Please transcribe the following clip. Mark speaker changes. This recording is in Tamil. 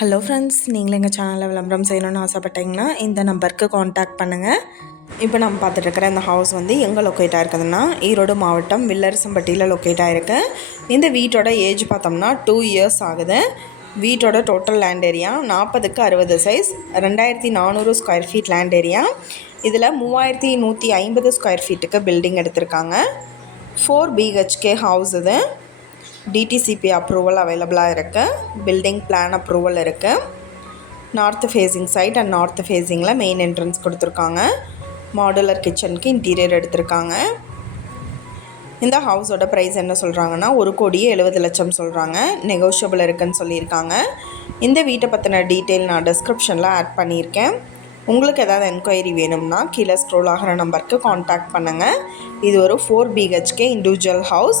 Speaker 1: ஹலோ ஃப்ரெண்ட்ஸ் நீங்களும் எங்கள் சேனலில் விளம்பரம் செய்யணும்னு ஆசைப்பட்டீங்கன்னா இந்த நம்பருக்கு காண்டாக்ட் பண்ணுங்கள் இப்போ நம்ம பார்த்துட்டு இருக்கிற இந்த ஹவுஸ் வந்து எங்கே லொக்கேட் ஆகிருக்குதுன்னா ஈரோடு மாவட்டம் வில்லரசம்பட்டியில் லொக்கேட் ஆகிருக்கு இந்த வீட்டோட ஏஜ் பார்த்தோம்னா டூ இயர்ஸ் ஆகுது. வீட்டோட டோட்டல் லேண்ட் ஏரியா நாற்பதுக்கு அறுபது சைஸ் ரெண்டாயிரத்தி நானூறு ஸ்கொயர் ஃபீட் லேண்ட் ஏரியா இதில் மூவாயிரத்தி நூற்றி ஐம்பது ஸ்கொயர் ஃபீட்டுக்கு பில்டிங் எடுத்திருக்காங்க. ஃபோர் பிஹெச்கே ஹவுஸ் இது. டிடிசிபி அப்ரூவல் அவைலபிளாக இருக்குது பில்டிங் பிளான் அப்ரூவல் இருக்குது north facing side and north ஃபேஸிங்கில் main entrance கொடுத்துருக்காங்க. மாடுலர் கிச்சனுக்கு இன்டீரியர் எடுத்திருக்காங்க. இந்த ஹவுஸோட ப்ரைஸ் என்ன சொல்கிறாங்கன்னா ஒரு கோடியே எழுபது லட்சம் சொல்கிறாங்க நெகோஷியபிள் இருக்குதுன்னு சொல்லியிருக்காங்க. இந்த வீட்டை பற்றின டீட்டெயில் நான் டிஸ்கிரிப்ஷனில் ஆட் பண்ணியிருக்கேன். உங்களுக்கு ஏதாவது என்கொயரி வேணும்னா கீழே ஸ்க்ரோல் ஆகிற நம்பருக்கு காண்டாக்ட் பண்ணுங்கள் இது ஒரு ஃபோர் பிஹெச்கே இண்டிவிஜுவல் ஹவுஸ்